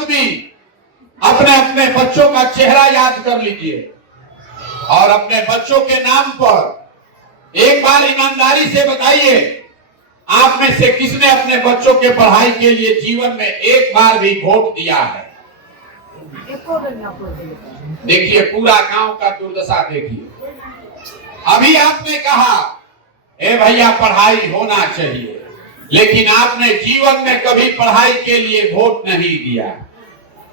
आदमी अपने अपने बच्चों का चेहरा याद कर लीजिए और अपने बच्चों के नाम पर एक बार ईमानदारी से बताइए, आप में से किसने अपने बच्चों के पढ़ाई के लिए जीवन में एक बार भी वोट दिया है? देखिए पूरा गांव का दुर्दशा देखिए। अभी आपने कहा ए भैया पढ़ाई होना चाहिए, लेकिन आपने जीवन में कभी पढ़ाई के लिए वोट नहीं दिया।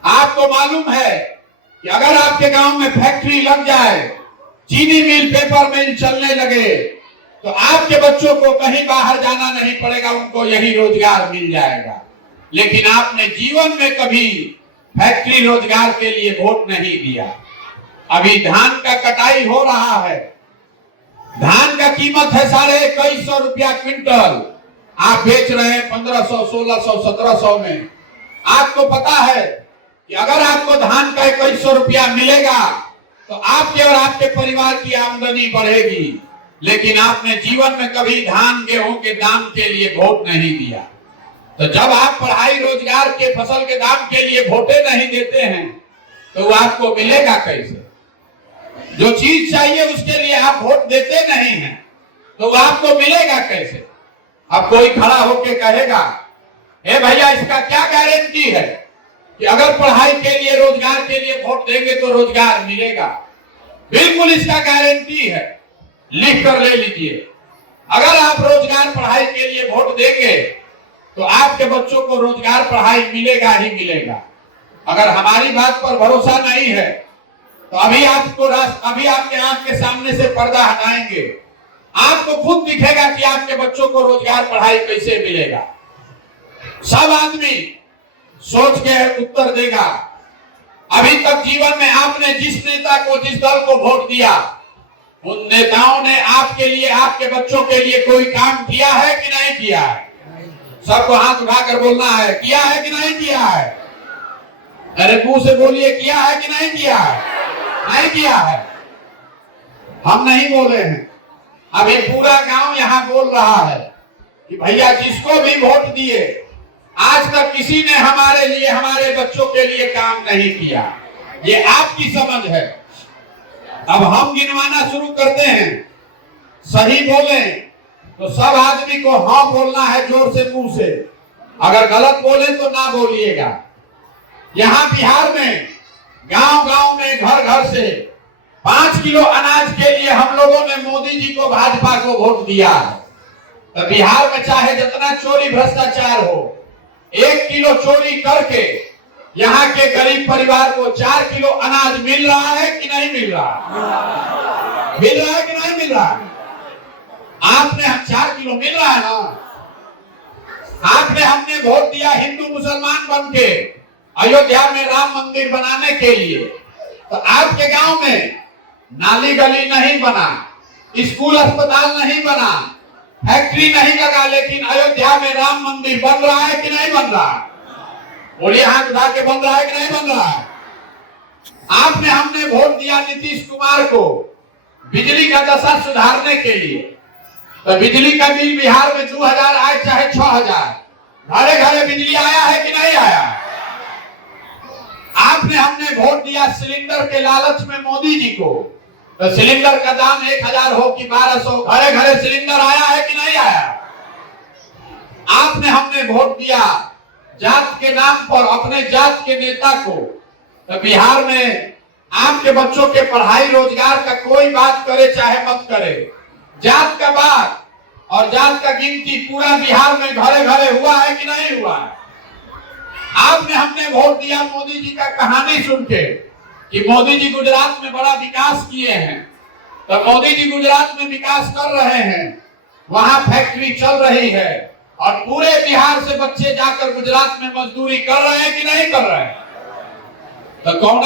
आपको मालूम है कि अगर आपके गांव में फैक्ट्री लग जाए, चीनी मिल, पेपर मिल चलने लगे, तो आपके बच्चों को कहीं बाहर जाना नहीं पड़ेगा, उनको यही रोजगार मिल जाएगा। लेकिन आपने जीवन में कभी फैक्ट्री रोजगार के लिए वोट नहीं दिया। अभी धान का कटाई हो रहा है, धान का कीमत है 2150 रुपया क्विंटल, आप बेच रहे हैं 1500, 1600, 1700 में। आपको पता है कि अगर आपको धान का 2100 रुपया मिलेगा तो आपके और आपके परिवार की आमदनी बढ़ेगी, लेकिन आपने जीवन में कभी धान गेहूं के दाम के लिए वोट नहीं दिया। तो जब आप पढ़ाई रोजगार के फसल के दाम के लिए वोटे नहीं देते हैं तो वो आपको मिलेगा कैसे? जो चीज चाहिए उसके लिए आप वोट देते नहीं हैं तो वो आपको मिलेगा कैसे? अब कोई खड़ा होके कहेगा ए भैया इसका क्या गारंटी है कि अगर पढ़ाई के लिए रोजगार के लिए वोट देंगे तो रोजगार मिलेगा? बिल्कुल इसका गारंटी है, लिख कर ले लीजिए। अगर आप रोजगार पढ़ाई के लिए वोट देंगे तो आपके बच्चों को रोजगार पढ़ाई मिलेगा ही मिलेगा। अगर हमारी बात पर भरोसा नहीं है तो अभी आपके आंख के सामने से पर्दा हटाएंगे, आपको खुद दिखेगा कि आपके बच्चों को रोजगार पढ़ाई कैसे मिलेगा। सब आदमी सोच के उत्तर देगा। अभी तक जीवन में आपने जिस नेता को, जिस दल को वोट दिया, उन नेताओं ने आपके लिए, आपके बच्चों के लिए कोई काम किया है कि नहीं किया है? सबको हाथ उठाकर बोलना है, किया है कि नहीं किया है? अरे मुंह से बोलिए, किया है कि नहीं किया है? नहीं किया है। हम नहीं बोले हैं, अभी पूरा गांव यहाँ बोल रहा है कि भैया जिसको भी वोट दिए आज तक किसी ने हमारे लिए, हमारे बच्चों के लिए काम नहीं किया। ये आपकी समझ है। अब हम गिनवाना शुरू करते हैं, सही बोले तो सब आदमी को हाँ बोलना है जोर से मुंह से, अगर गलत बोले तो ना बोलिएगा। यहाँ बिहार में गांव गांव में, घर घर से 5 किलो अनाज के लिए हम लोगों ने मोदी जी को, भाजपा को वोट दिया। तो बिहार में चाहे जितना चोरी भ्रष्टाचार हो, 1 किलो चोरी करके यहाँ के गरीब परिवार को 4 किलो अनाज मिल रहा है कि नहीं मिल रहा? मिल रहा है कि नहीं मिल रहा? आपने 4 किलो मिल रहा है ना? आपने, हमने वोट दिया हिंदू मुसलमान बन के अयोध्या में राम मंदिर बनाने के लिए, तो आपके गांव में नाली गली नहीं बना, स्कूल अस्पताल नहीं बना, फैक्ट्री नहीं लगा, लेकिन अयोध्या में राम मंदिर बन रहा है कि नहीं बन रहा? बोलिए हाथ उठा के, बन रहा है कि नहीं बन रहा है? आपने, हमने वोट दिया नीतीश कुमार को बिजली का दशा सुधारने के लिए, तो बिजली का बिल बिहार में 2000 आए चाहे 6000, घरे घरे बिजली आया है कि नहीं आया? आपने, हमने वोट दिया सिलेंडर के लालच में मोदी जी को, तो सिलेंडर का दाम 1000 हो कि 1200, घरे घरे सिलेंडर आया है कि नहीं आया? आपने, हमने वोट दिया जात के नाम पर अपने जात के नेता को, तो बिहार में आपके बच्चों के पढ़ाई रोजगार का कोई बात करे चाहे मत करे, जात का बात और जात का गिनती पूरा बिहार में घरे घरे हुआ है कि नहीं हुआ है? आपने, हमने वोट दिया मोदी जी का कहानी सुन के कि मोदी जी गुजरात में बड़ा विकास किए हैं, तो मोदी जी गुजरात में विकास कर रहे हैं, वहां फैक्ट्री चल रही है और पूरे बिहार से बच्चे जाकर गुजरात में मजदूरी कर रहे हैं कि नहीं कर रहे हैं? तो कौन